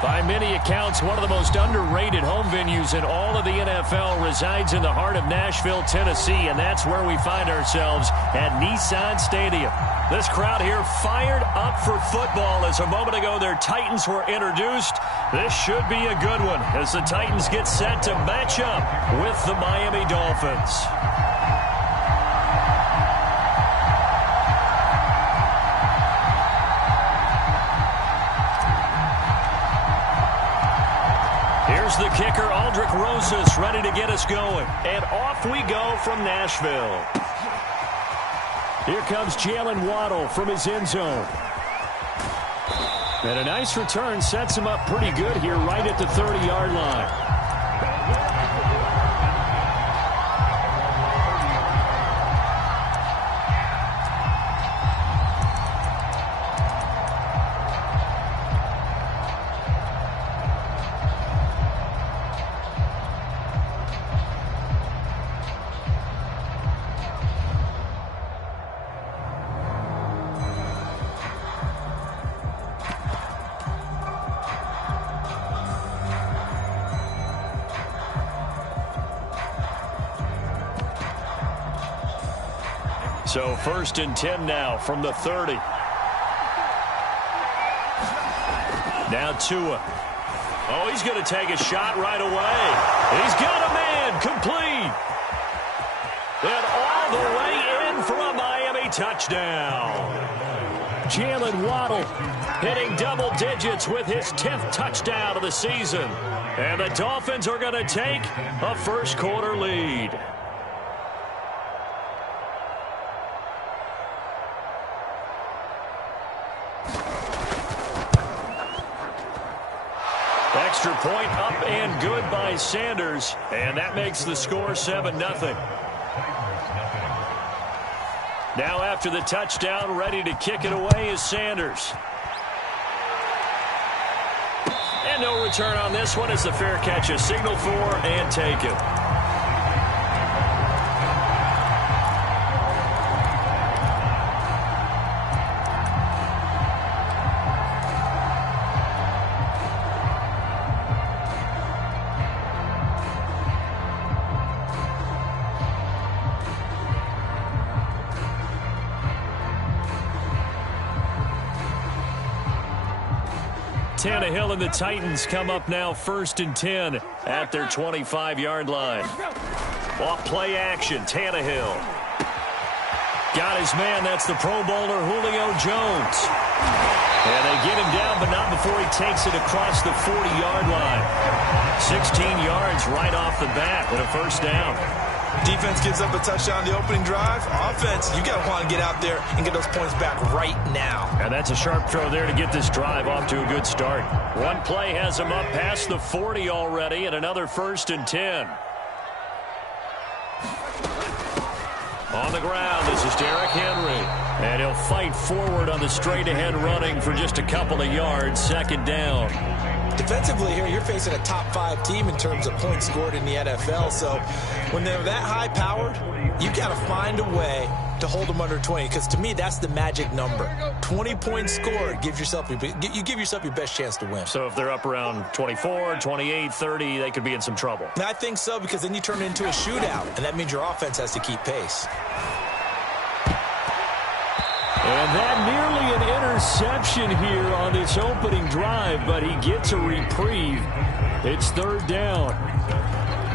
By many accounts, one of the most underrated home venues in all of the NFL resides in the heart of Nashville, Tennessee, and that's where we find ourselves at Nissan Stadium. This crowd here fired up for football as a moment ago their Titans were introduced. This should be a good one as the Titans get set to match up with the Miami Dolphins. Here's the kicker, Aldrick Rosas, ready to get us going. And off we go from Nashville. Here comes Jalen Waddle from his end zone. And a nice return sets him up pretty good here right at the 30-yard line. So 1st and 10 now from the 30. Now Tua. Oh, he's going to take a shot right away. He's got a man complete. And all the way in for a Miami touchdown. Jalen Waddle hitting double digits with his 10th touchdown of the season. And the Dolphins are going to take a first quarter lead. Extra point up and good by Sanders, and that makes the score 7-0. Now after the touchdown, ready to kick it away is Sanders. And no return on this one as the fair catch is signaled for and taken. Tannehill and the Titans come up now 1st and 10 at their 25-yard line. Off play action, Tannehill. Got his man, that's the Pro Bowler Julio Jones. And they get him down, but not before he takes it across the 40-yard line. 16 yards right off the bat and a first down. Defense gives up a touchdown the opening drive. Offense, you got to want to get out there and get those points back right now. And that's a sharp throw there to get this drive off to a good start. One play has him up past the 40 already, and another 1st and 10. On the ground, this is Derrick Henry. And he'll fight forward on the straight-ahead running for just a couple of yards. 2nd down. Defensively here, you're facing a top 5 team in terms of points scored in the NFL. So when they're that high-powered, you got to find a way to hold them under 20. Because to me, that's the magic number. 20 points scored, you give yourself your best chance to win. So if they're up around 24, 28, 30, they could be in some trouble. And I think so, because then you turn it into a shootout, and that means your offense has to keep pace. And that nearly an interception here on this opening drive, but he gets a reprieve. It's 3rd down.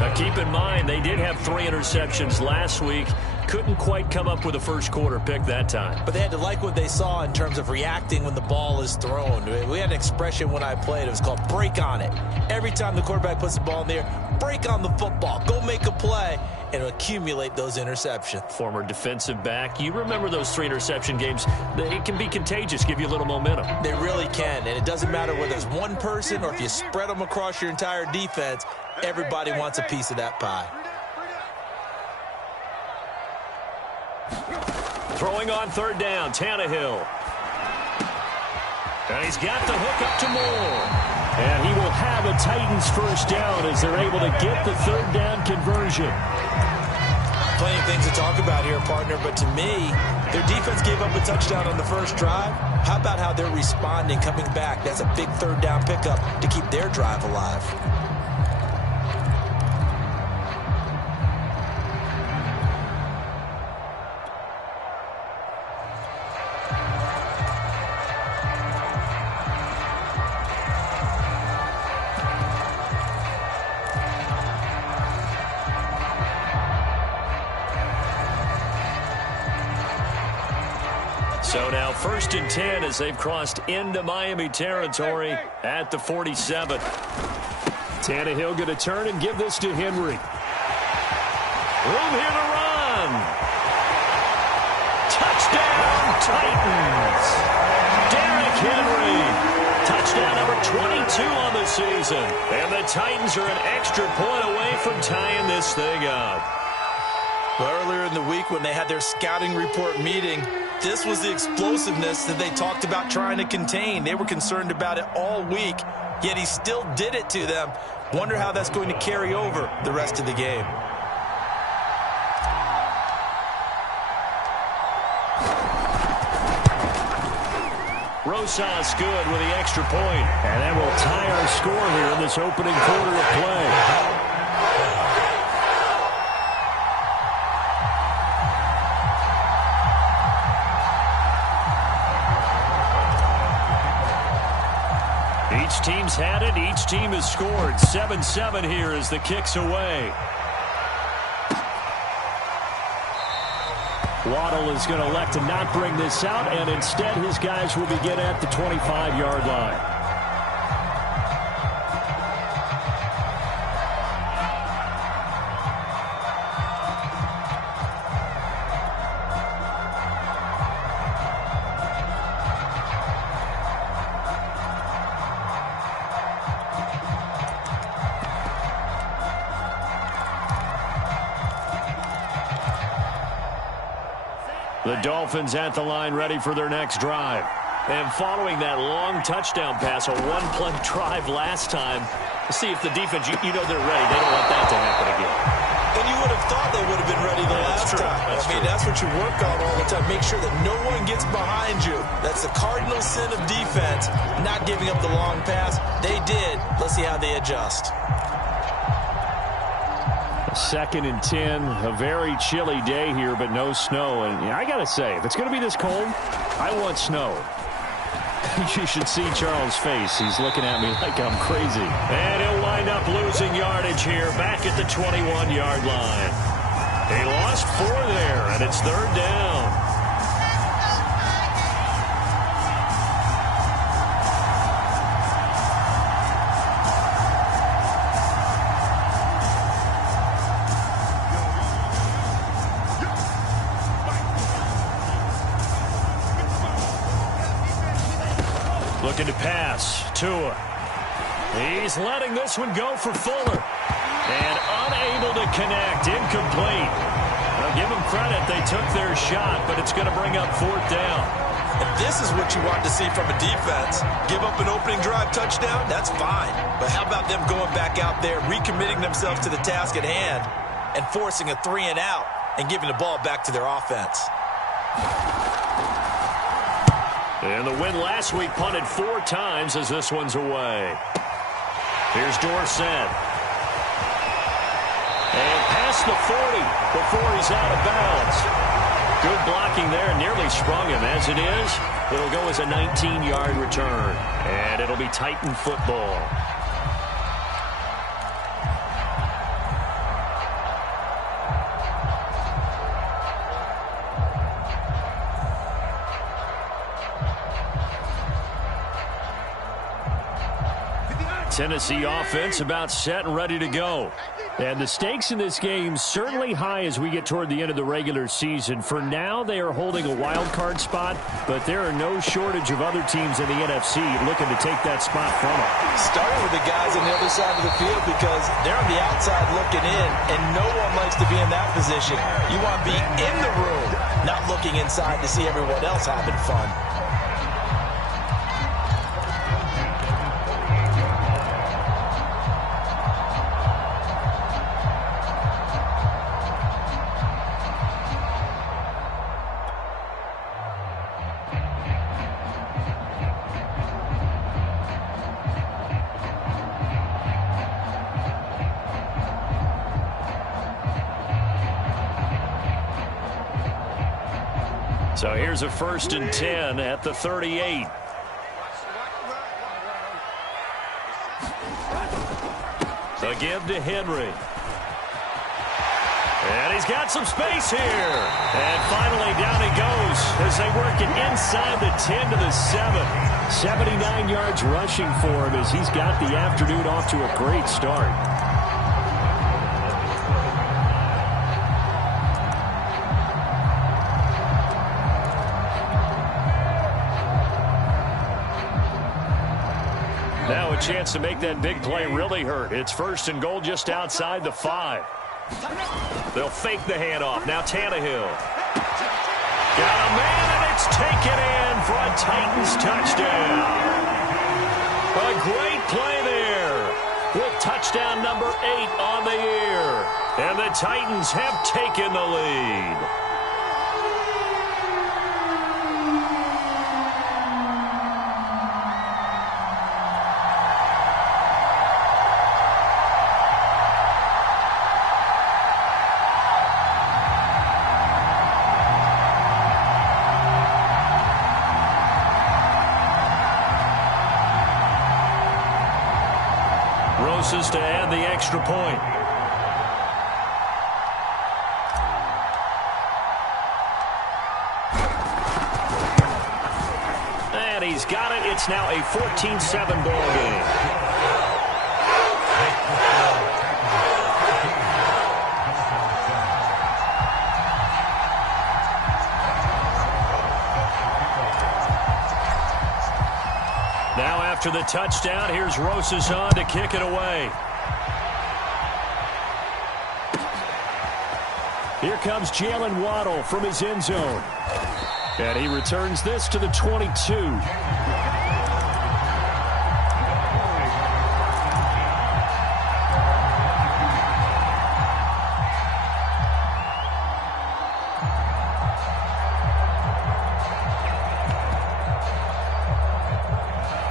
Now keep in mind, they did have 3 interceptions last week. Couldn't quite come up with a first quarter pick that time. But they had to like what they saw in terms of reacting when the ball is thrown. We had an expression when I played. It was called break on it. Every time the quarterback puts the ball in the air, break on the football. Go make a play and accumulate those interceptions. Former defensive back. You remember those 3 interception games. It can be contagious, give you a little momentum. They really can, and it doesn't matter whether it's one person or if you spread them across your entire defense. Everybody wants a piece of that pie. Throwing on 3rd down, Tannehill. And he's got the hook up to Moore. And he will have a Titans first down as they're able to get the 3rd down conversion. Plenty of things to talk about here, partner, but to me, their defense gave up a touchdown on the first drive. How about how they're responding, coming back? That's a big third down pickup to keep their drive alive. So now 1st and 10 as they've crossed into Miami territory at the 47. Tannehill going to turn and give this to Henry. Room here to run. Touchdown, Titans. Derrick Henry. Touchdown number 22 on the season. And the Titans are an extra point away from tying this thing up. Well, earlier in the week when they had their scouting report meeting, this was the explosiveness that they talked about trying to contain. They were concerned about it all week, yet he still did it to them. Wonder how that's going to carry over the rest of the game. Rosas good with the extra point. And that will tie our score here in this opening quarter of play. Each team's had it. Each team has scored. 7-7 here as the kick's away. Waddle is going to elect to not bring this out, and instead his guys will begin at the 25-yard line. The Dolphins at the line ready for their next drive. And following that long touchdown pass, a one-play drive last time, see if the defense, you know they're ready. They don't want that to happen again. And you would have thought they would have been ready the last time. That's what you work on all the time. Make sure that no one gets behind you. That's the cardinal sin of defense, not giving up the long pass. They did. Let's see how they adjust. 2nd and 10, a very chilly day here, but no snow. And I got to say, if it's going to be this cold, I want snow. You should see Charles' face. He's looking at me like I'm crazy. And he'll wind up losing yardage here back at the 21-yard line. He lost 4 there, and it's 3rd down. Looking to pass. Tua. He's letting this one go for Fuller. And unable to connect. Incomplete. I'll give them credit. They took their shot, but it's going to bring up 4th down. If this is what you want to see from a defense, give up an opening drive touchdown, that's fine. But how about them going back out there, recommitting themselves to the task at hand, and forcing a 3-and-out and giving the ball back to their offense? And the win last week punted 4 times as this one's away. Here's Dorsett. And past the 40 before he's out of bounds. Good blocking there. Nearly sprung him. As it is, it'll go as a 19-yard return. And it'll be Titan football. Tennessee offense about set and ready to go. And the stakes in this game certainly high as we get toward the end of the regular season. For now, they are holding a wild card spot, but there are no shortage of other teams in the NFC looking to take that spot from them. Starting with the guys on the other side of the field because they're on the outside looking in, and no one likes to be in that position. You want to be in the room, not looking inside to see everyone else having fun. So here's a 1st and 10 at the 38. Again to Henry. And he's got some space here. And finally down he goes as they work it inside the 10 to the 7. 79 yards rushing for him as he's got the afternoon off to a great start. Now a chance to make that big play really hurt. It's 1st and goal just outside the 5. They'll fake the handoff. Now Tannehill. Got a man, and it's taken in for a Titans touchdown. A great play there with touchdown number 8 on the year. And the Titans have taken the lead. To add the extra point. And he's got it. It's now a 14-7 ball game. Now after the touchdown, here's Rosas on to kick it away. Here comes Jalen Waddle from his end zone. And he returns this to the 22.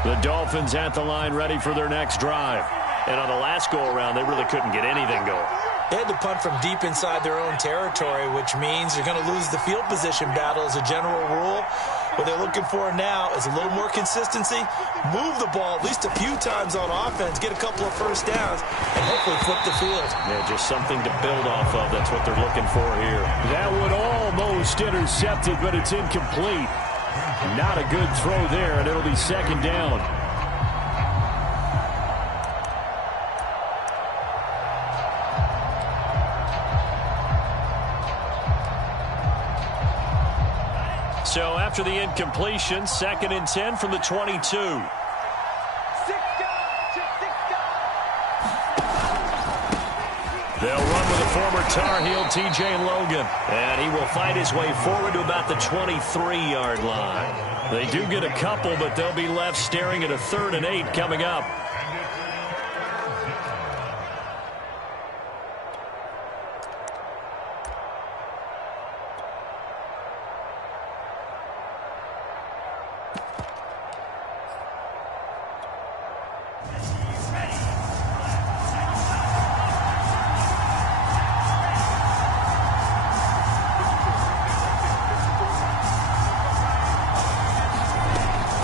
The Dolphins at the line ready for their next drive. And on the last go-around, they really couldn't get anything going. They had to punt from deep inside their own territory, which means they're going to lose the field position battle as a general rule. What they're looking for now is a little more consistency, move the ball at least a few times on offense, get a couple of first downs, and hopefully flip the field. Yeah, just something to build off of. That's what they're looking for here. That one almost intercepted, but it's incomplete. Not a good throw there, and it'll be 2nd down. So after the incompletion, 2nd and 10 from the 22. They'll run with the former Tar Heel T.J. Logan. And he will find his way forward to about the 23-yard line. They do get a couple, but they'll be left staring at a 3rd and 8 coming up.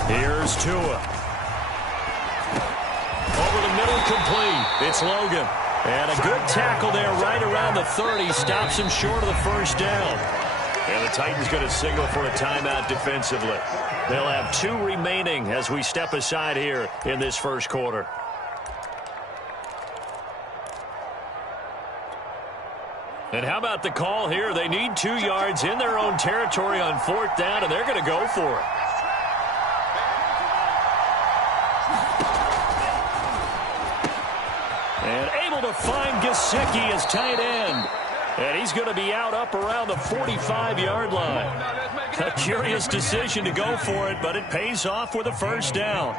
Here's Tua. Over the middle, complete. It's Logan. And a good tackle there right around the 30. Stops him short of the 1st down. And the Titans going to signal for a timeout defensively. They'll have 2 remaining as we step aside here in this 1st quarter. And how about the call here? They need 2 yards in their own territory on 4th down, and they're going to go for it. And able to find Gesicki as tight end. And he's going to be out up around the 45-yard line. A curious decision to go for it, but it pays off with a 1st down.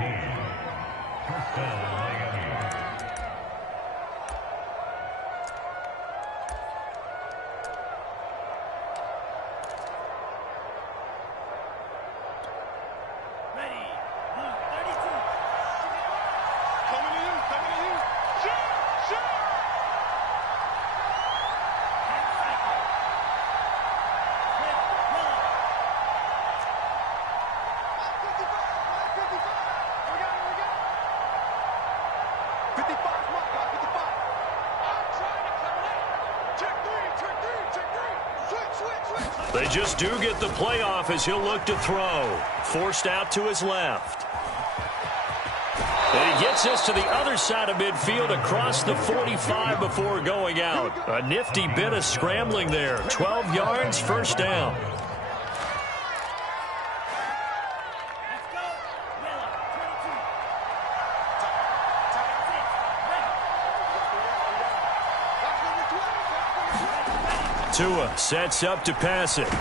They just do get the playoff as he'll look to throw. Forced out to his left. And he gets us to the other side of midfield across the 45 before going out. A nifty bit of scrambling there. 12 yards, first down. Tua sets up to pass it. Oh,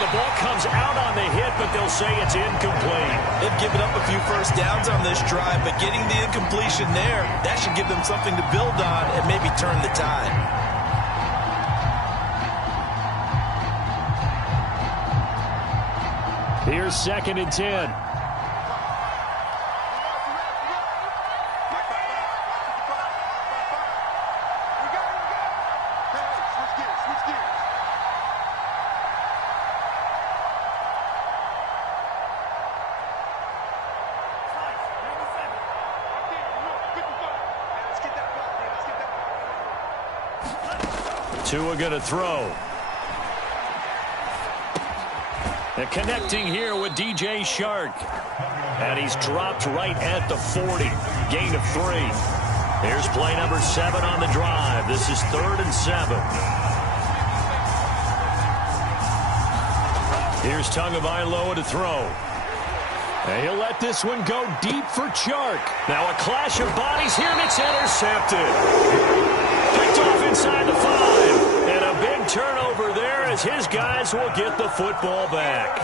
the ball comes out on the hit, but they'll say it's incomplete. They've given up a few first downs on this drive, but getting the incompletion there, that should give them something to build on and maybe turn the tide. Here's 2nd and 10. Tua going to throw. And connecting here with DJ Shark. And he's dropped right at the 40. Gain of 3. Here's play number 7 on the drive. This is 3rd and 7. Here's Tagovailoa to throw. And he'll let this one go deep for Chark. Now a clash of bodies here, and it's intercepted. Picked off inside the 5. And a big turnover there as his guys will get the football back.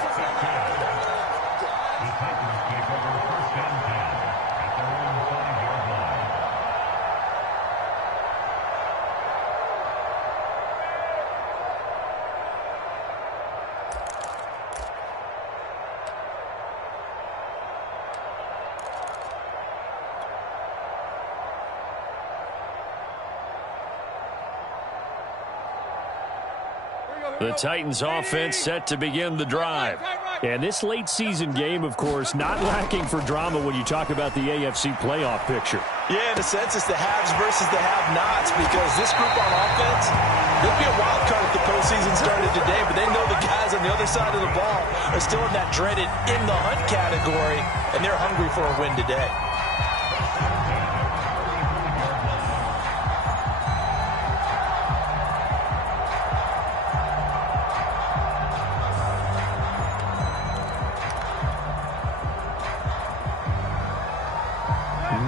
The Titans offense set to begin the drive. And this late season game, of course, not lacking for drama when you talk about the AFC playoff picture. Yeah, in a sense, it's the haves versus the have-nots, because this group on offense, they'll be a wild card if the postseason started today, but they know the guys on the other side of the ball are still in that dreaded in-the-hunt category, and they're hungry for a win today.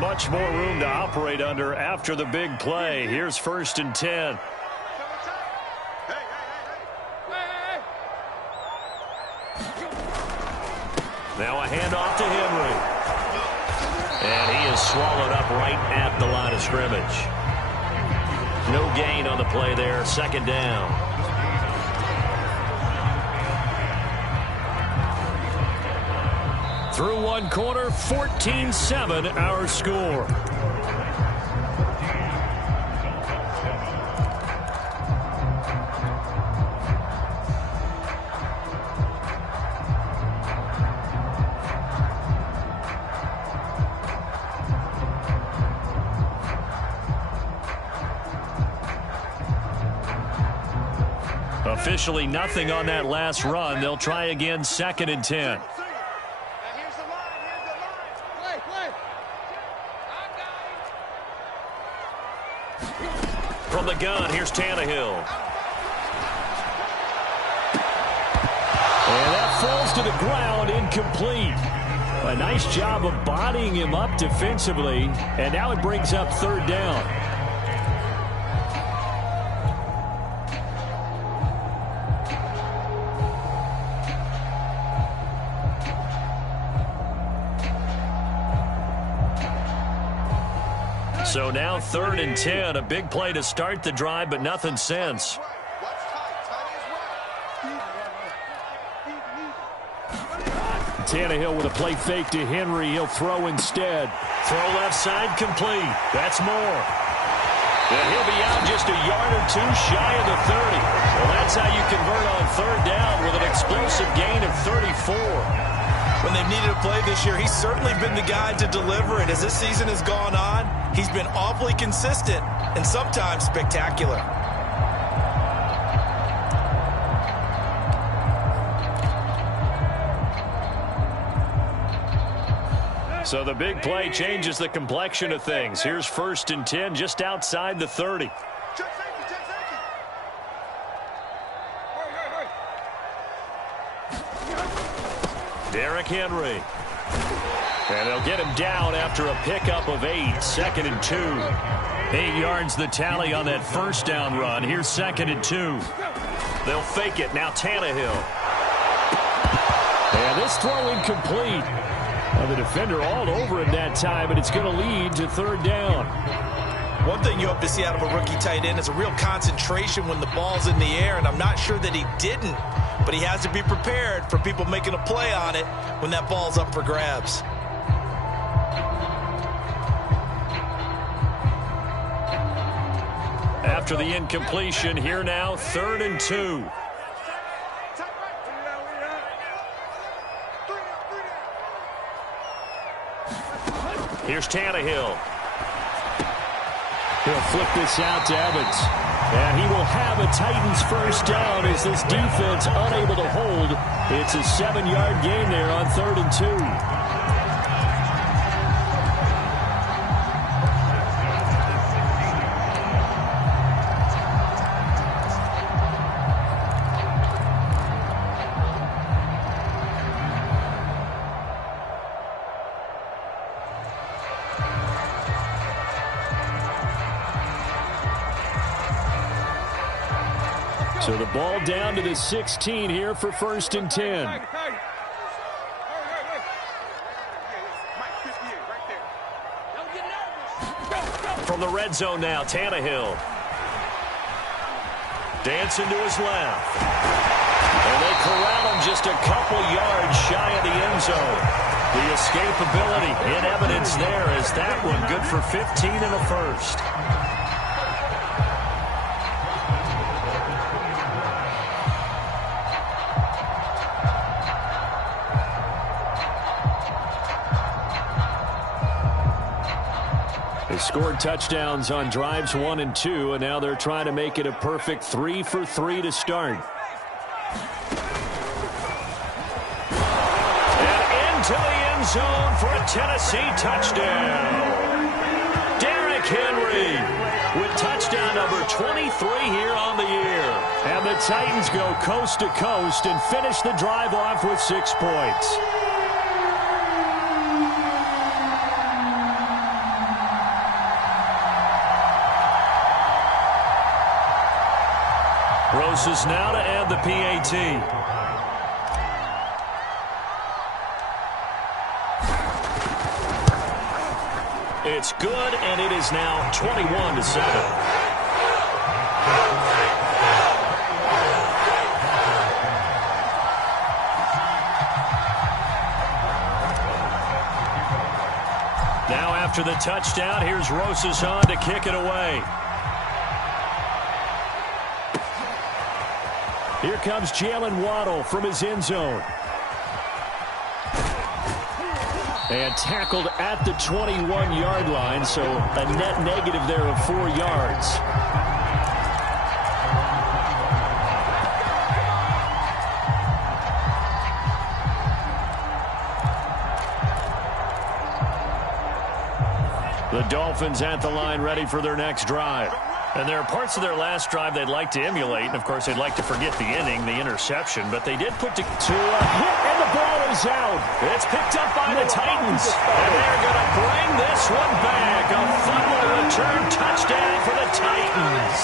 Much more room to operate under after the big play. Here's 1st and 10. Now a handoff to Henry. And he is swallowed up right at the line of scrimmage. No gain on the play there. 2nd down. Through one quarter, 14-7 our score. Officially nothing on that last run. They'll try again, 2nd and 10. From the gun, here's Tannehill. And that falls to the ground, incomplete. A nice job of bodying him up defensively, and now it brings up 3rd down. So now 3rd and 10, a big play to start the drive, but nothing since. Tannehill with a play fake to Henry. He'll throw instead. Throw left side complete. That's more. And he'll be out just a yard or 2 shy of the 30. Well, that's how you convert on 3rd down with an explosive gain of 34. When they've needed a play this year, he's certainly been the guy to deliver it. As this season has gone on, he's been awfully consistent and sometimes spectacular. So the big play changes the complexion of things. Here's 1st and 10 just outside the 30. Derrick Henry. And they'll get him down after a pickup of 8. 2nd and 2. 8 yards the tally on that first down run. Here's 2nd and 2. They'll fake it. Now Tannehill. And this throw incomplete. The defender all over it that time, and it's going to lead to 3rd down. One thing you hope to see out of a rookie tight end is a real concentration when the ball's in the air, and I'm not sure that he didn't, but he has to be prepared for people making a play on it when that ball's up for grabs. After the incompletion, here now, 3rd and 2. Here's Tannehill. He'll flip this out to Evans. And he will have a Titans first down as this defense unable to hold. It's a 7-yard gain there on 3rd and 2. So the ball down to the 16 here for 1st and 10. From the red zone now, Tannehill. Dancing to his left. And they corral him just a couple yards shy of the end zone. The escapability in evidence there as that one good for 15 and a first. They scored touchdowns on drives 1 and 2, and now they're trying to make it a perfect 3 for 3 to start. And into the end zone for a Tennessee touchdown. Derrick Henry with touchdown number 23 here on the year. And the Titans go coast to coast and finish the drive off with 6 points. Roses now to add the PAT. It's good, and it is now 21-7. Now after the touchdown, here's Roses on to kick it away. Here comes Jalen Waddle from his end zone. And tackled at the 21-yard line, so a net negative there of 4 yards. The Dolphins at the line ready for their next drive. And there are parts of their last drive they'd like to emulate. And, of course, they'd like to forget the inning, the interception. But they did put to a hit, and the ball is out. It's picked up by the Titans. And they're going to bring this one back. A fumble return touchdown for the Titans.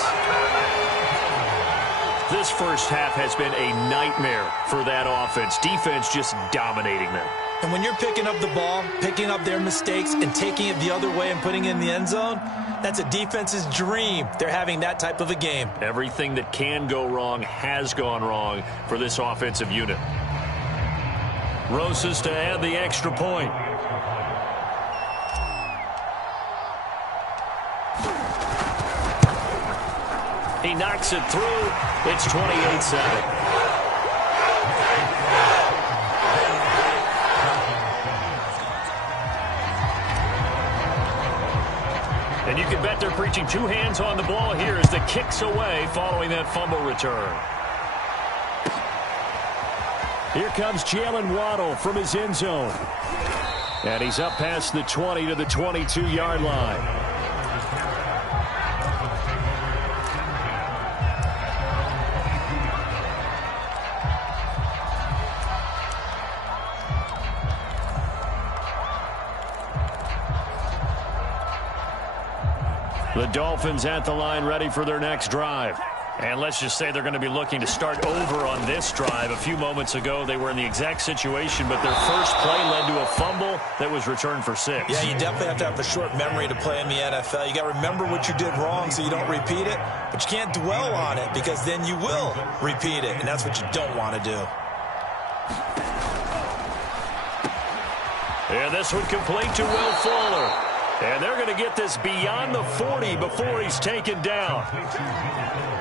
This first half has been a nightmare for that offense. Defense just dominating them. And when you're picking up the ball, picking up their mistakes, and taking it the other way and putting it in the end zone, that's a defense's dream. They're having that type of a game. Everything that can go wrong has gone wrong for this offensive unit. Roses to add the extra point. He knocks it through. It's 28-7. And you can bet they're preaching 2 hands on the ball here as the kick's away following that fumble return. Here comes Jalen Waddle from his end zone. And he's up past the 20 to the 22-yard line. The Dolphins at the line ready for their next drive. And let's just say they're going to be looking to start over on this drive. A few moments ago, they were in the exact situation, but their first play led to a fumble that was returned for 6. Yeah, you definitely have to have a short memory to play in the NFL. You got to remember what you did wrong so you don't repeat it, but you can't dwell on it because then you will repeat it, and that's what you don't want to do. And this one complete to Will Fuller. And they're going to get this beyond the 40 before he's taken down.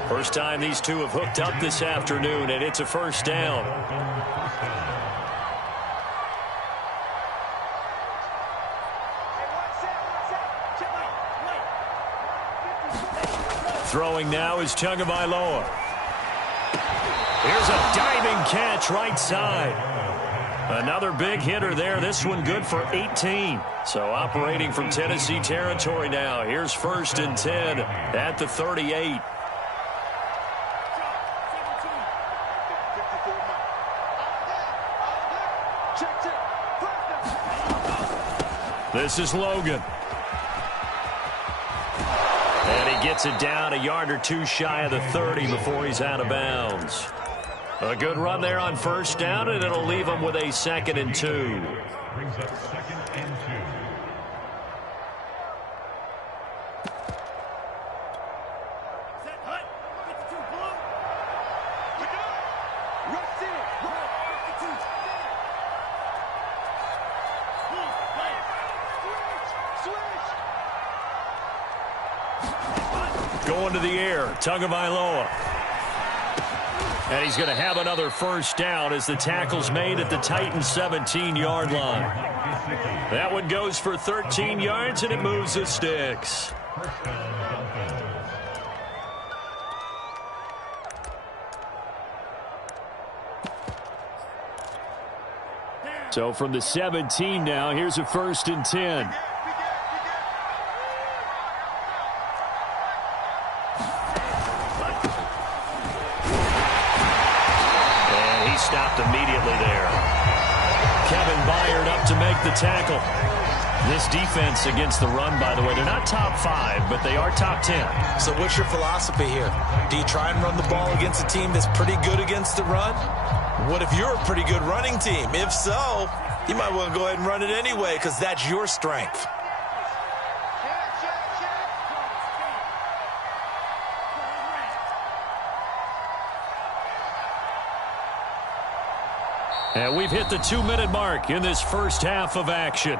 First time these two have hooked up this afternoon, and it's a first down. Throwing now is Tagovailoa. Here's a diving catch right side. Another big hitter there. This one good for 18. So operating from Tennessee territory now. Here's 1st and 10 at the 38. This is Logan. And he gets it down a yard or two shy of the 30 before he's out of bounds. A good run there on first down, and it'll leave him with a 2nd and 2. Brings up 2nd and 2. Going to the air, Tagovailoa. And he's going to have another first down as the tackle's made at the Titans' 17-yard line. That one goes for 13 yards, and it moves the sticks. So from the 17 now, here's a 1st and 10. Stopped immediately there. Kevin Byard up to make the tackle. This defense against the run, by the way, they're not top 5, but they are top 10. So what's your philosophy here? Do you try and run the ball against a team that's pretty good against the run? What if you're a pretty good running team? If so, you might want to go ahead and run it anyway because that's your strength. And we've hit the 2-minute mark in this first half of action.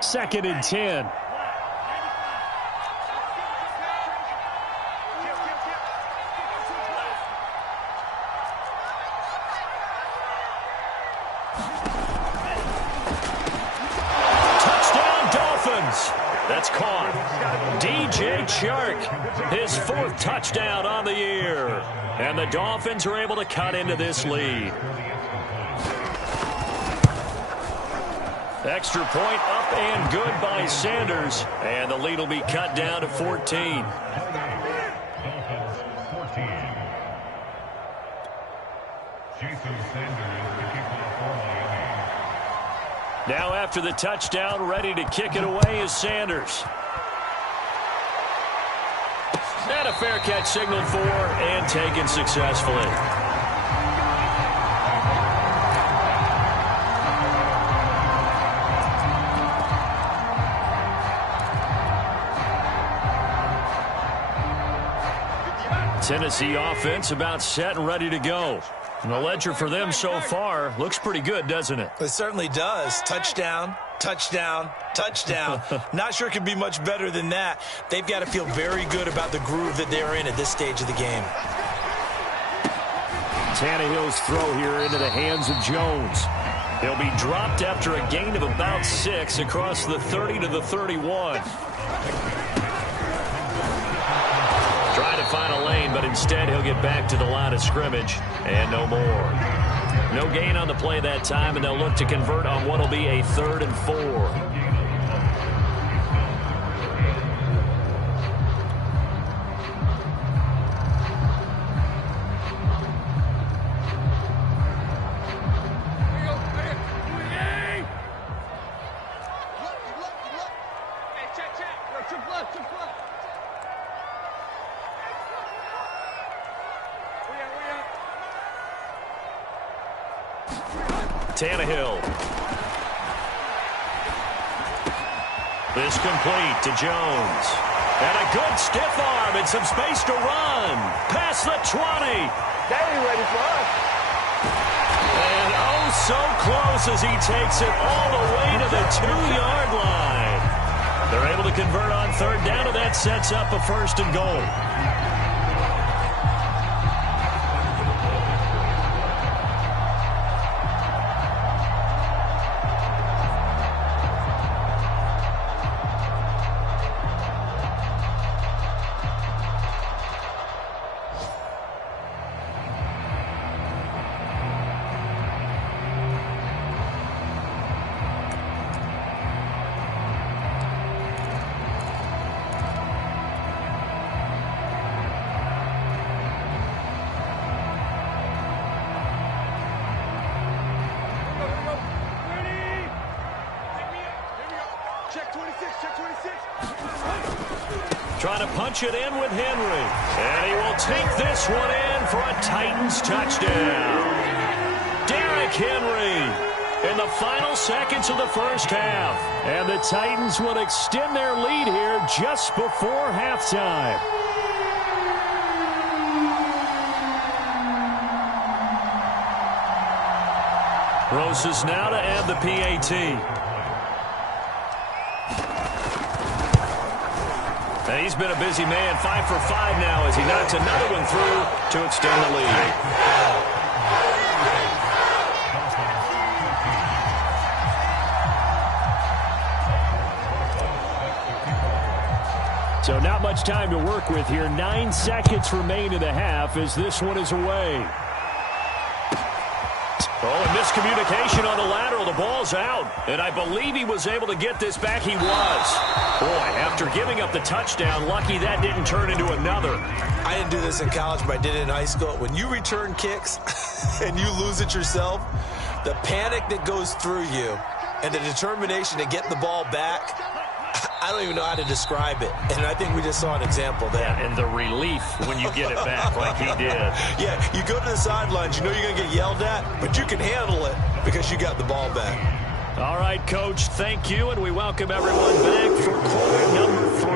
Second and 10. That's caught. DJ Chark, his 4th touchdown on the year. And the Dolphins are able to cut into this lead. Extra point up and good by Sanders. And the lead will be cut down to 14. Now after the touchdown, ready to kick it away is Sanders. And a fair catch signaled for and taken successfully. Tennessee offense about set and ready to go. And the ledger for them so far looks pretty good, doesn't it? It certainly does. Touchdown, touchdown, touchdown. Not sure it could be much better than that. They've got to feel very good about the groove that they're in at this stage of the game. Tannehill's throw here into the hands of Jones. He'll be dropped after a gain of about 6 across the 30 to the 31. Trying to find a lane, but instead he'll get back to the line of scrimmage and no more. No gain on the play that time, and they'll look to convert on what will be a 3rd and 4. Tannehill. This complete to Jones. And a good stiff arm and some space to run. Past the 20. They ain't ready for us. And oh, so close as he takes it all the way to the 2-yard line. They're able to convert on 3rd down, and that sets up a 1st and goal. Trying to punch it in with Henry. And he will take this one in for a Titans touchdown. Derrick Henry in the final seconds of the first half. And the Titans will extend their lead here just before halftime. Roses now to add the PAT. And he's been a busy man, 5 for 5 now as he knocks another one through to extend the lead. So not much time to work with here. 9 seconds remain in the half as this one is away. Oh, and miscommunication on the lateral. The ball's out. And I believe he was able to get this back. He was. Boy, after giving up the touchdown, lucky that didn't turn into another. I didn't do this in college, but I did it in high school. When you return kicks and you lose it yourself, the panic that goes through you and the determination to get the ball back, I don't even know how to describe it. And I think we just saw an example there. Yeah, and the relief when you get it back like he did. Yeah, you go to the sidelines, you know you're going to get yelled at, but you can handle it because you got the ball back. All right, Coach, thank you, and we welcome everyone back for quarter number 3.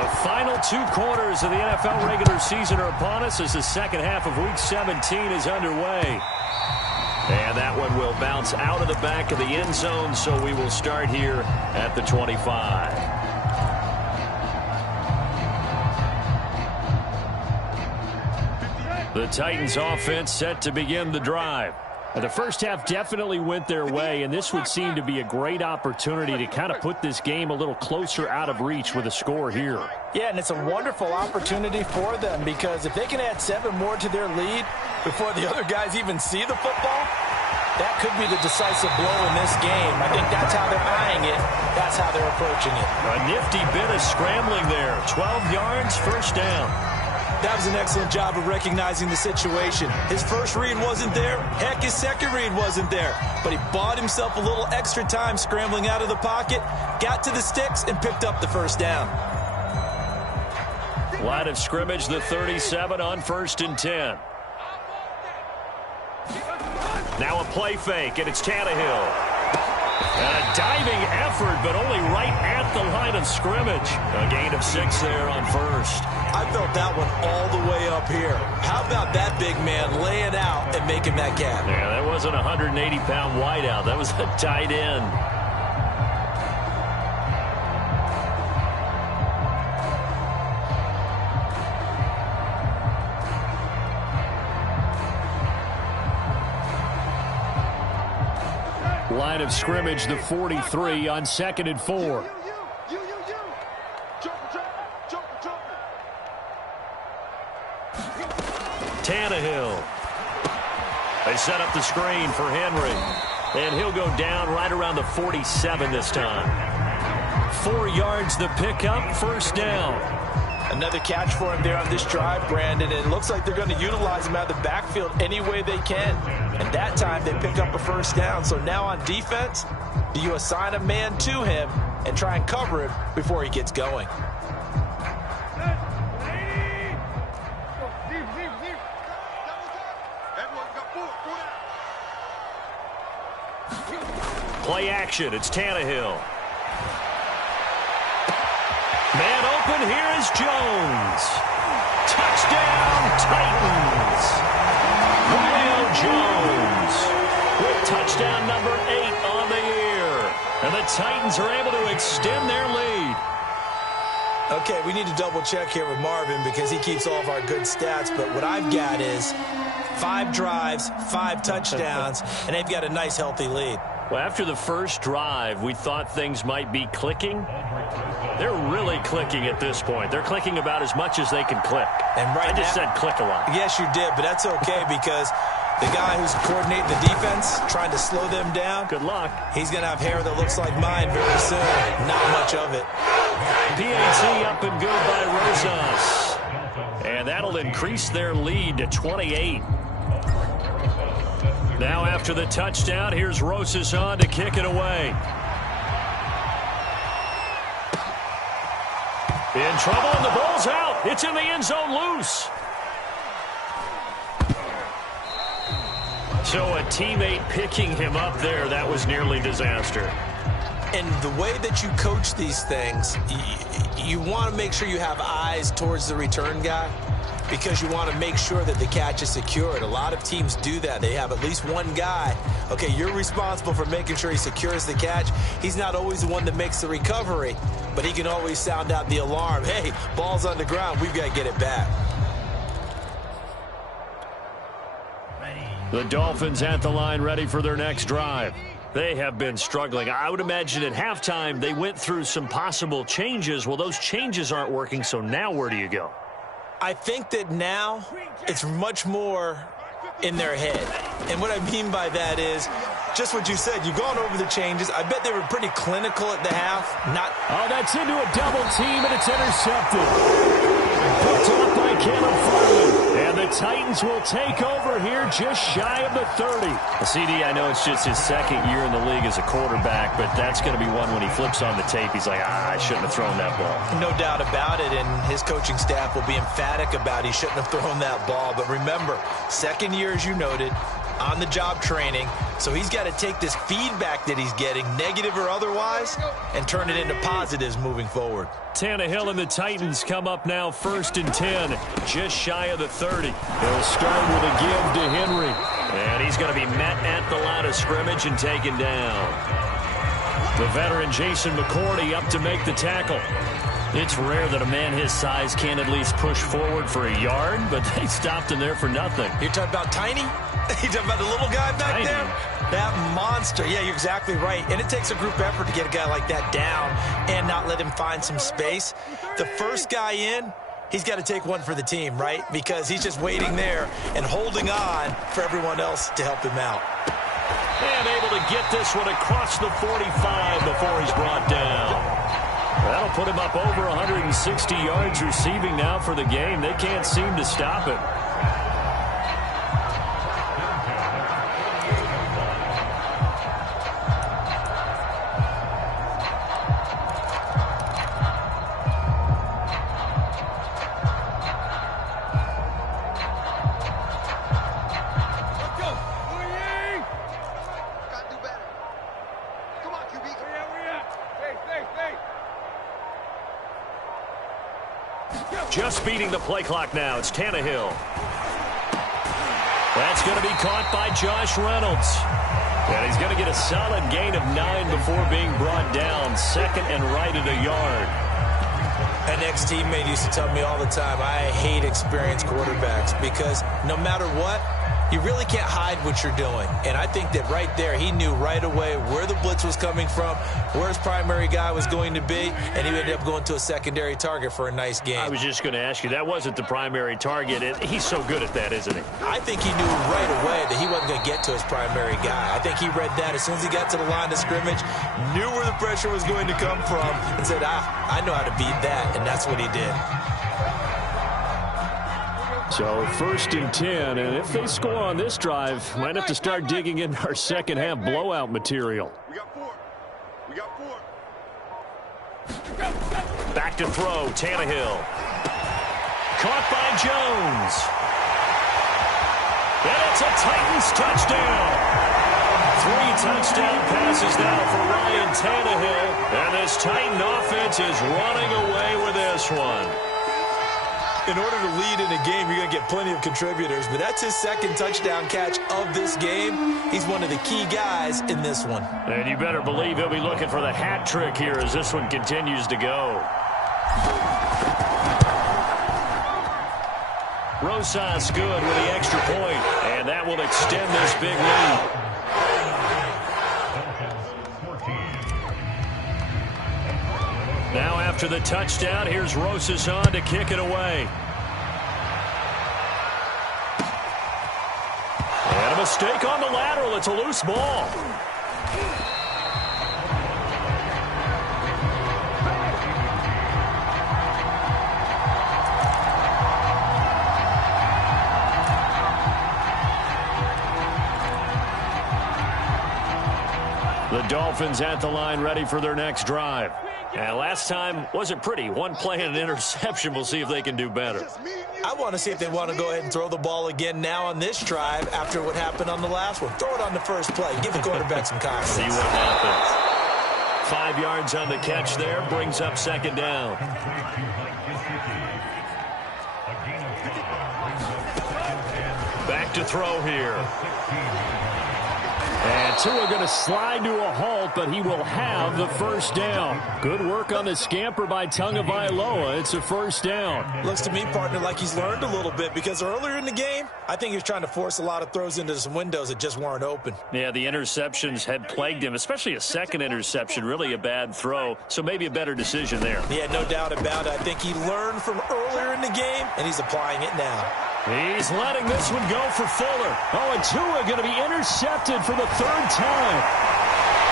The final 2 quarters of the NFL regular season are upon us as the second half of Week 17 is underway. And that one will bounce out of the back of the end zone, so we will start here at the 25. The Titans offense set to begin the drive. The first half definitely went their way, and this would seem to be a great opportunity to kind of put this game a little closer out of reach with a score here. Yeah, and it's a wonderful opportunity for them because if they can add 7 more to their lead before the other guys even see the football, that could be the decisive blow in this game. I think that's how they're eyeing it. That's how they're approaching it. A nifty bit of scrambling there. 12 yards, first down. That was an excellent job of recognizing the situation. His first read wasn't there. Heck, his second read wasn't there. But he bought himself a little extra time scrambling out of the pocket, got to the sticks, and picked up the first down. Line of scrimmage, the 37 on 1st and 10. Now a play fake, and it's Tannehill. And a diving effort, but only right at the line of scrimmage. A gain of 6 there on 1st. I felt that one all the way up here. How about that big man laying out and making that catch? Yeah, that wasn't a 180-pound wideout. That was a tight end. Line of scrimmage, the 43 on 2nd and 4. Tannehill. They set up the screen for Henry. And he'll go down right around the 47 this time. 4 yards the pickup, first down. Another catch for him there on this drive, Brandon. And it looks like they're going to utilize him out of the backfield any way they can. And that time they pick up a first down. So now on defense, do you assign a man to him and try and cover him before he gets going? Play action. It's Tannehill. Man open. Here is Jones. Touchdown, Titans. Julio Jones with touchdown number 8 on the year. And the Titans are able to extend their lead. Okay, we need to double check here with Marvin because he keeps all of our good stats. But what I've got is 5 drives, 5 touchdowns, and they've got a nice, healthy lead. Well, after the first drive, we thought things might be clicking. They're really clicking at this point. They're clicking about as much as they can click. And I just said click a lot. Yes, you did, but that's okay because the guy who's coordinating the defense, trying to slow them down, good luck. He's going to have hair that looks like mine very soon. Not much of it. PAT up and good by Rosas. And that'll increase their lead to 28. Now after the touchdown, here's Rosas on to kick it away. In trouble, and the ball's out. It's in the end zone loose. So a teammate picking him up there, that was nearly disaster. And the way that you coach these things, you want to make sure you have eyes towards the return guy because you want to make sure that the catch is secured. A lot of teams do that. They have at least one guy. Okay, you're responsible for making sure he secures the catch. He's not always the one that makes the recovery, but he can always sound out the alarm. Hey, ball's on the ground. We've got to get it back. The Dolphins at the line ready for their next drive. They have been struggling. I would imagine at halftime they went through some possible changes. Well, those changes aren't working, so now where do you go? I think that now it's much more in their head. And what I mean by that is just what you said. You've gone over the changes. I bet they were pretty clinical at the half. Oh, that's into a double team, and it's intercepted. Picked up by Caleb Farley. And the Titans will take over here just shy of the 30. CD, I know it's just his second year in the league as a quarterback, but that's going to be one when he flips on the tape. He's like, I shouldn't have thrown that ball. No doubt about it, and his coaching staff will be emphatic about he shouldn't have thrown that ball. But remember, second year, as you noted, on-the-job training, so he's got to take this feedback that he's getting, negative or otherwise, and turn it into positives moving forward. Tannehill and the Titans come up now 1st and 10, just shy of the 30. They'll start with a give to Henry. And he's going to be met at the line of scrimmage and taken down. The veteran Jason McCourty up to make the tackle. It's rare that a man his size can't at least push forward for a yard, but they stopped him there for nothing. You're talking about Tiny? You're talking about the little guy back Tiny. there? That monster. Yeah, you're exactly right. And it takes a group effort to get a guy like that down and not let him find some space. The first guy in, he's got to take one for the team, right? Because he's just waiting there and holding on for everyone else to help him out. And able to get this one across the 45 before he's brought down. That'll put him up over 160 yards receiving now for the game. They can't seem to stop it. Just beating the play clock now. It's Tannehill. That's going to be caught by Josh Reynolds. And he's going to get a solid gain of 9 before being brought down. 2nd and right at a yard. An ex-teammate used to tell me all the time, I hate experienced quarterbacks because no matter what, You really can't hide what you're doing. And I think that right there, he knew right away where the blitz was coming from, where his primary guy was going to be, and he ended up going to a secondary target for a nice game. I was just going to ask you, that wasn't the primary target. He's so good at that, isn't he? I think he knew right away that he wasn't going to get to his primary guy. I think he read that as soon as he got to the line of scrimmage, knew where the pressure was going to come from, and said, I know how to beat that, and that's what he did. So 1st and 10, and if they score on this drive, might have to start digging into our second half blowout material. We got 4. We got 4. Back to throw, Tannehill. Caught by Jones. And it's a Titans touchdown. 3 touchdown passes now for Ryan Tannehill. And this Titan offense is running away with this one. In order to lead in a game, you're going to get plenty of contributors, but that's his 2nd touchdown catch of this game. He's one of the key guys in this one. And you better believe he'll be looking for the hat trick here as this one continues to go. Rosas good with the extra point, and that will extend this big lead. Now after the touchdown, here's Rosas on to kick it away. And a mistake on the lateral. It's a loose ball. The Dolphins at the line ready for their next drive. And last time wasn't pretty. 1 play and an interception. We'll see if they can do better. I want to see if they want to go ahead and throw the ball again now on this drive after what happened on the last one. Throw it on the first play. Give the quarterback some confidence. See what happens. 5 yards on the catch there. Brings up 2nd down. Back to throw here. And Tua going to slide to a halt, but he will have the 1st down. Good work on the scamper by Tagovailoa. It's a 1st down. Looks to me, partner, like he's learned a little bit because earlier in the game, I think he was trying to force a lot of throws into some windows that just weren't open. Yeah, the interceptions had plagued him, especially a 2nd interception, really a bad throw. So maybe a better decision there. Yeah, no doubt about it. I think he learned from earlier in the game, and he's applying it now. He's letting this one go for Fuller. Oh, and Tua going to be intercepted for the 3rd time.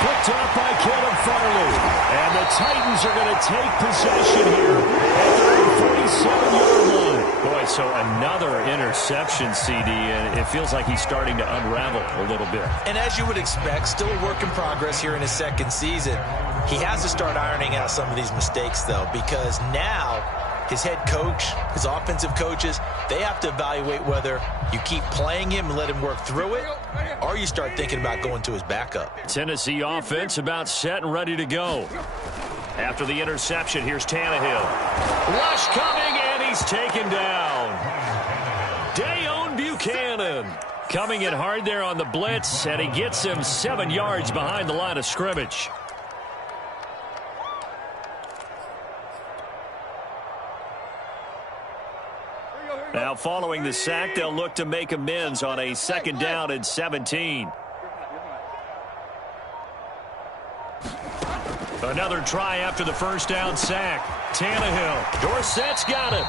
Picked up by Caleb Farley. And the Titans are going to take possession here at their 47-yard line. Boy, so another interception, CD, and it feels like he's starting to unravel a little bit. And as you would expect, still a work in progress here in his 2nd season. He has to start ironing out some of these mistakes, though, because now his head coach, his offensive coaches, they have to evaluate whether you keep playing him and let him work through it, or you start thinking about going to his backup. Tennessee offense about set and ready to go. After the interception, here's Tannehill. Rush coming, and he's taken down. Dayon Buchanan coming in hard there on the blitz, and he gets him 7 yards behind the line of scrimmage. Now, following the sack, they'll look to make amends on a 2nd down and 17. Another try after the 1st down sack. Tannehill. Dorsett's got it.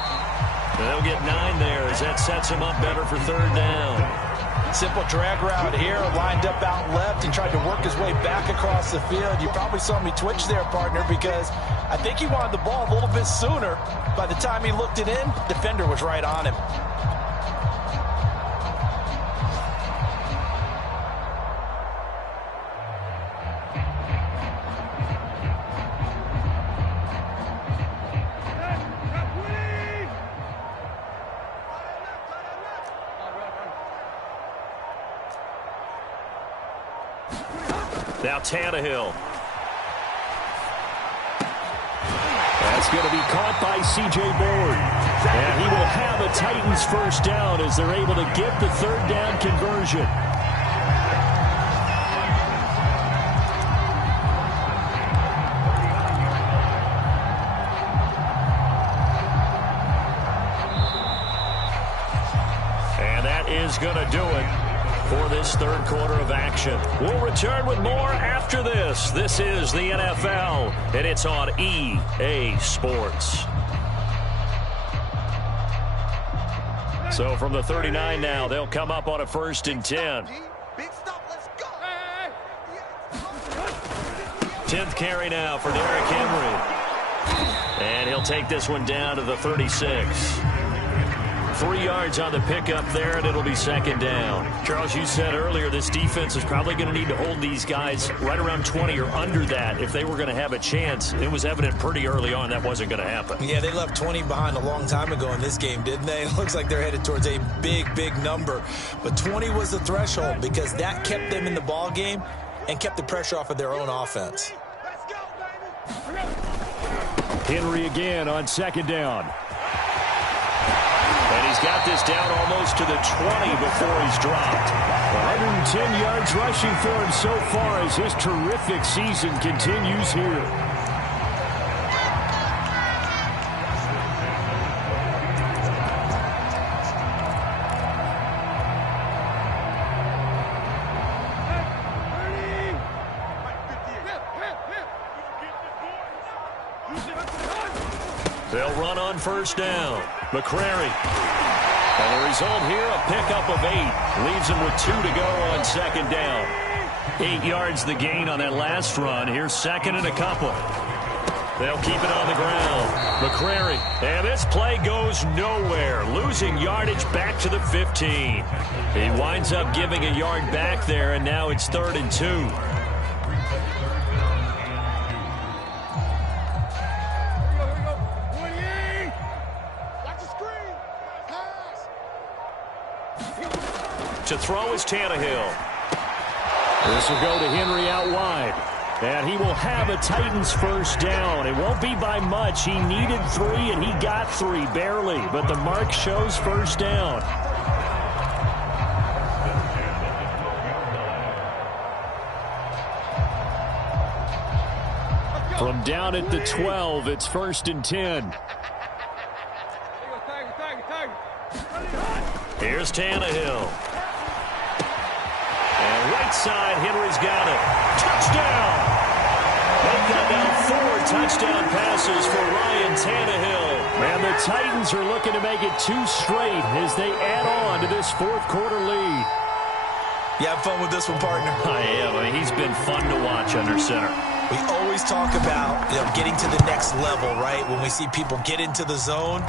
They'll get 9 there as that sets him up better for 3rd down. Simple drag route here, lined up out left and tried to work his way back across the field. You probably saw me twitch there, partner, because I think he wanted the ball a little bit sooner. By the time he looked it in, defender was right on him. Now Tannehill. That's going to be caught by C.J. Board. And he will have a Titans 1st down as they're able to get the 3rd down conversion. And that is going to do it for this third quarter of action. We'll return with more after this. This is the NFL, and it's on EA Sports. So from the 39 now, they'll come up on a 1st and 10. 10th carry now for Derrick Henry. And he'll take this one down to the 36. 3 yards on the pickup there, and it'll be 2nd down. Charles, you said earlier this defense is probably going to need to hold these guys right around 20 or under that if they were going to have a chance. It was evident pretty early on that wasn't going to happen. Yeah, they left 20 behind a long time ago in this game, didn't they? It looks like they're headed towards a big, big number. But 20 was the threshold because that kept them in the ball game and kept the pressure off of their own offense. Henry again on 2nd down. And he's got this down almost to the 20 before he's dropped. 110 yards rushing for him so far as his terrific season continues here. They'll run on 1st down. McCrary. And the result here, a pickup of 8. Leaves him with 2 to go on 2nd down. 8 yards the gain on that last run. Here's 2nd and a couple. They'll keep it on the ground. McCrary. And this play goes nowhere. Losing yardage back to the 15. He winds up giving a yard back there, and now it's 3rd and 2. To throw is Tannehill. This will go to Henry out wide. And he will have a Titans 1st down. It won't be by much. He needed 3, and he got 3, barely. But the mark shows 1st down. From down at the 12, it's 1st and 10. Here's Tannehill. And right side, Henry's got it. Touchdown! They've got now 4 touchdown passes for Ryan Tannehill. And the Titans are looking to make it 2 straight as they add on to this 4th quarter lead. You have fun with this one, partner? I am. I mean, he's been fun to watch under center. We always talk about getting to the next level, right? When we see people get into the zone,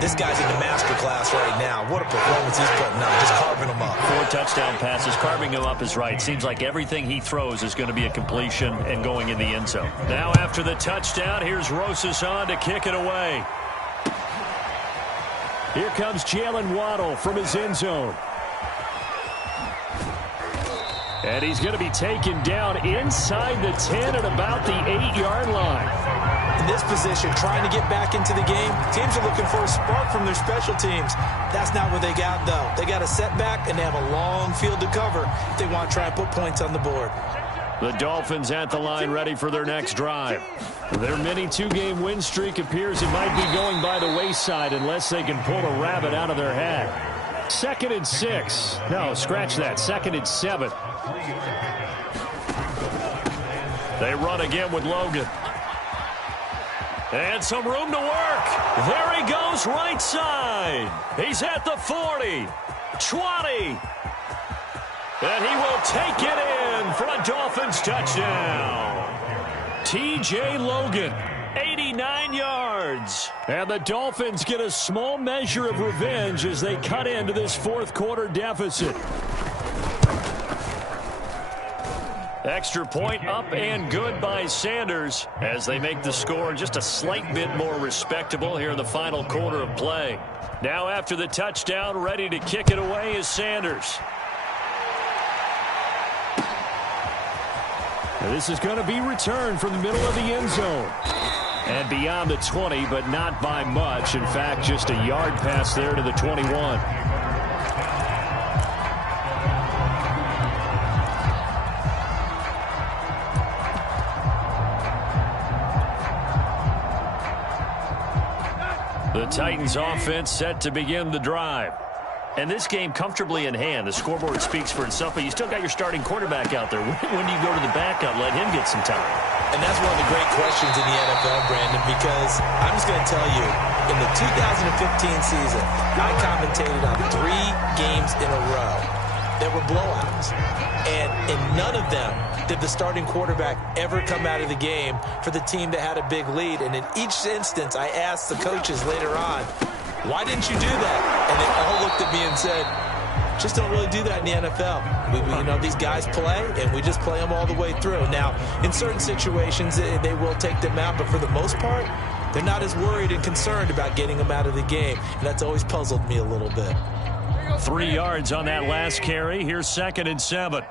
this guy's in the master class right now. What a performance he's putting on, just carving them up. 4 touchdown passes. Carving him up is right. Seems like everything he throws is going to be a completion and going in the end zone. Now after the touchdown, here's Rosas on to kick it away. Here comes Jalen Waddle from his end zone. And he's going to be taken down inside the 10 at about the 8-yard line. In this position, trying to get back into the game, teams are looking for a spark from their special teams. That's not what they got, though. They got a setback, and they have a long field to cover if they want to try and put points on the board. The Dolphins at the line ready for their next drive. Their mini 2-game win streak appears it might be going by the wayside unless they can pull a rabbit out of their hat. 2nd and 6. No, scratch that. 2nd and 7. They run again with Logan. And some room to work. There he goes right side. He's at the 40. 20. And he will take it in for a Dolphins touchdown. T.J. Logan, 89 yards. And the Dolphins get a small measure of revenge as they cut into this 4th quarter deficit. Extra point up and good by Sanders as they make the score just a slight bit more respectable here in the final quarter of play. Now after the touchdown, ready to kick it away is Sanders. And this is going to be returned from the middle of the end zone. And beyond the 20, but not by much. In fact, just a yard pass there to the 21. The Titans offense set to begin the drive. And this game comfortably in hand. The scoreboard speaks for itself, but you still got your starting quarterback out there. When do you go to the backup? Let him get some time. And that's one of the great questions in the NFL, Brandon, because I'm just going to tell you, in the 2015 season, I commentated on 3 games in a row that were blowouts. And in none of them did the starting quarterback ever come out of the game for the team that had a big lead. And in each instance, I asked the coaches later on, why didn't you do that? And they all looked at me and said, just don't really do that in the NFL. These guys play, and we just play them all the way through. Now, in certain situations, they will take them out, but for the most part, they're not as worried and concerned about getting them out of the game. And that's always puzzled me a little bit. 3 yards on that last carry. Here's 2nd and 7.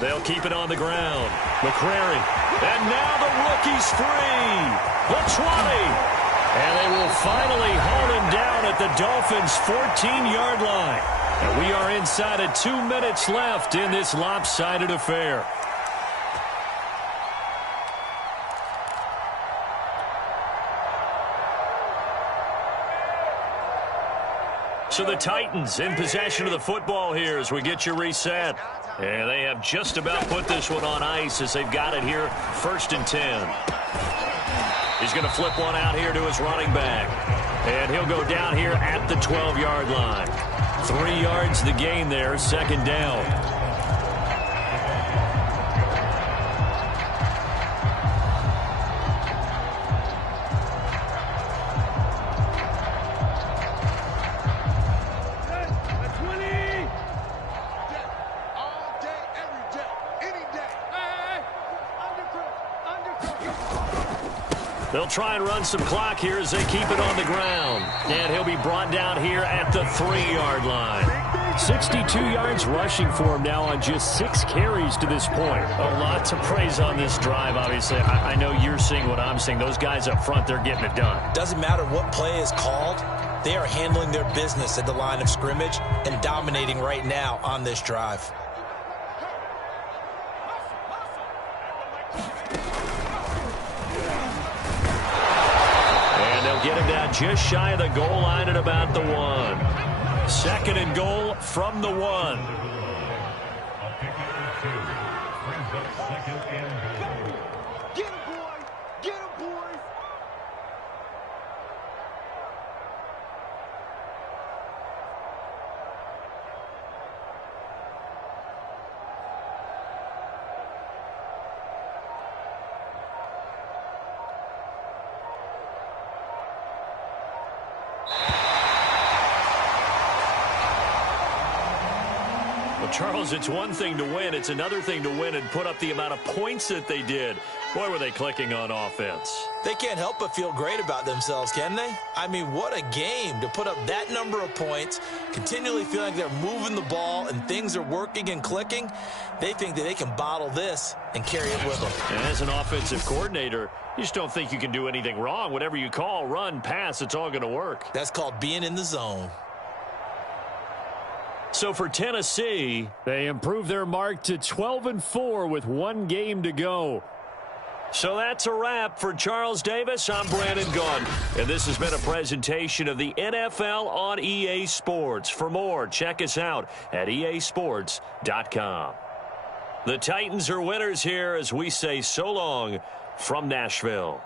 They'll keep it on the ground. McCrary. And now the rookie's free. The 20. And they will finally hold him down at the Dolphins' 14-yard line. And we are inside of 2 minutes left in this lopsided affair. So the Titans in possession of the football here as we get you reset. And they have just about put this one on ice as they've got it here, 1st and 10. He's going to flip one out here to his running back. And he'll go down here at the 12-yard line. 3 yards the gain there, 2nd down. They'll try and run some clock here as they keep it on the ground. And he'll be brought down here at the 3-yard line. 62 yards rushing for him now on just 6 carries to this point. A lot to praise on this drive, obviously. I know you're seeing what I'm seeing. Those guys up front, they're getting it done. Doesn't matter what play is called. They are handling their business at the line of scrimmage and dominating right now on this drive. Get him down just shy of the goal line at about the 1. 2nd and goal from the 1. A pick number 2 brings up 2nd and goal. Get him, boys! Get him, boys! Charles, it's one thing to win. It's another thing to win and put up the amount of points that they did. Boy, were they clicking on offense. They can't help but feel great about themselves, can they? I mean, what a game to put up that number of points, continually feeling like they're moving the ball and things are working and clicking. They think that they can bottle this and carry it with them. And as an offensive coordinator, you just don't think you can do anything wrong. Whatever you call, run, pass, it's all going to work. That's called being in the zone. So for Tennessee, they improve their mark to 12-4 with 1 game to go. So that's a wrap for Charles Davis. I'm Brandon Gunn, and this has been a presentation of the NFL on EA Sports. For more, check us out at easports.com. The Titans are winners here as we say so long from Nashville.